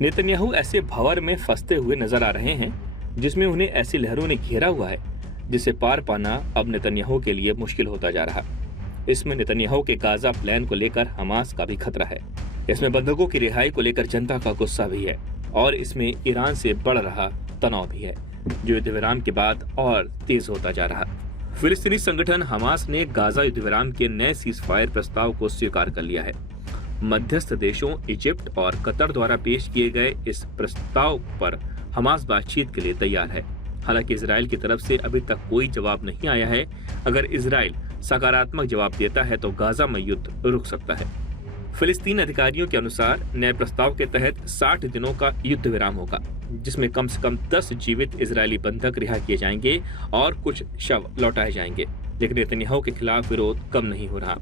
Netanyahu ऐसे भंवर में फंसते हुए नजर आ रहे हैं जिसमें उन्हें ऐसी लहरों ने घेरा हुआ है जिसे पार पाना अब नेतन्याहू के लिए मुश्किल होता जा रहा। इसमें नेतन्याहू के गाजा प्लान को लेकर हमास का भी खतरा है। इसमें बंधकों की रिहाई को लेकर जनता का गुस्सा भी है और इसमें ईरान से बढ़ रहा तनाव भी है जो युद्ध विराम के बाद और तेज होता जा रहा। फिलिस्तीनी संगठन हमास ने गाजा युद्ध विराम के नए सीज फायर प्रस्ताव को स्वीकार कर लिया है। मध्यस्थ देशों इजिप्ट और कतर द्वारा पेश किए गए इस प्रस्ताव पर हमास बातचीत के लिए तैयार है। हालांकि इजराइल की तरफ से अभी तक कोई जवाब नहीं आया है। अगर इजराइल सकारात्मक जवाब देता है तो गाजा में युद्ध रुक सकता है। फिलिस्तीन अधिकारियों के अनुसार नए प्रस्ताव के तहत 60 दिनों का युद्ध विराम होगा जिसमें कम से कम 10 जीवित इजरायली बंधक रिहा किए जाएंगे और कुछ शव लौटाए जाएंगे। लेकिन नेतन्याहू के खिलाफ विरोध कम नहीं हो रहा।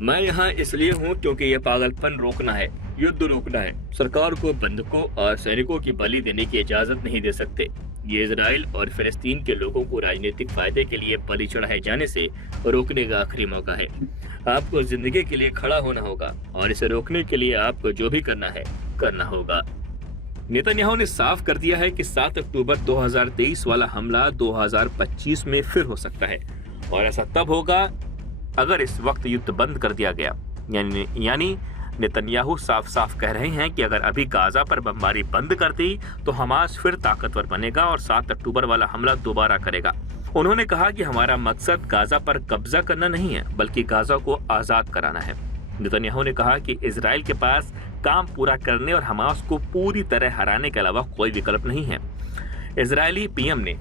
मैं यहाँ इसलिए हूँ क्योंकि यह पागलपन रोकना है, युद्ध रोकना है। सरकार को बंधकों और सैनिकों की बलि देने की इजाजत नहीं दे सकते। ये इजराइल और फिलिस्तीन के लोगों को राजनीतिक फायदे के लिए बलि चढ़ाए जाने से रोकने का आखिरी मौका है। आपको जिंदगी के लिए खड़ा होना होगा और इसे रोकने के लिए आपको जो भी करना है करना होगा। नेतन्याहू ने साफ कर दिया है कि 7 अक्टूबर 2023 वाला हमला 2025 में फिर हो सकता है और ऐसा तब होगा अगर इस वक्त युद्ध बंद कर दिया गया। यानी नेतन्याहू साफ साफ कह रहे हैं कि अगर अभी गाजा पर बमबारी बंद कर दी तो हमास फिर ताकतवर बनेगा और 7 अक्टूबर वाला हमला दोबारा करेगा। उन्होंने कहा कि हमारा मकसद गाजा पर कब्जा करना नहीं है बल्कि गाजा को आजाद कराना है। नेतन्याहू ने कहा कि इजराइल के पास काम पूरा करने और हमास को पूरी तरह हराने के अलावा कोई विकल्प नहीं है। इजरायली पीएम ने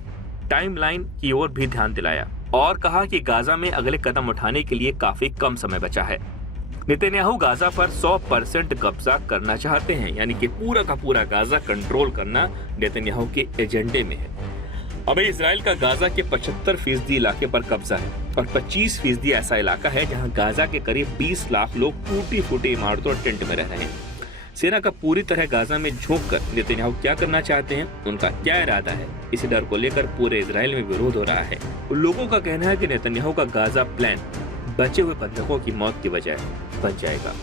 टाइमलाइन की ओर भी ध्यान दिलाया और कहा कि गाजा में अगले कदम उठाने के लिए काफी कम समय बचा है। नेतन्याहू गाजा पर 100% कब्जा करना चाहते हैं, यानी कि पूरा का पूरा गाजा कंट्रोल करना नेतन्याहू के एजेंडे में है। अभी इजराइल का गाजा के 75% इलाके पर कब्जा है और 25% ऐसा इलाका है जहां गाजा के करीब 20 लाख लोग टूटी फूटी इमारतों और टेंट में रह रहे हैं। सेना का पूरी तरह गाजा में झोंककर नेतन्याहू क्या करना चाहते हैं, उनका क्या इरादा है, इसी डर को लेकर पूरे इजराइल में विरोध हो रहा है। लोगों का कहना है कि नेतन्याहू का गाजा प्लान बचे हुए बंधकों की मौत की वजह बच जाएगा।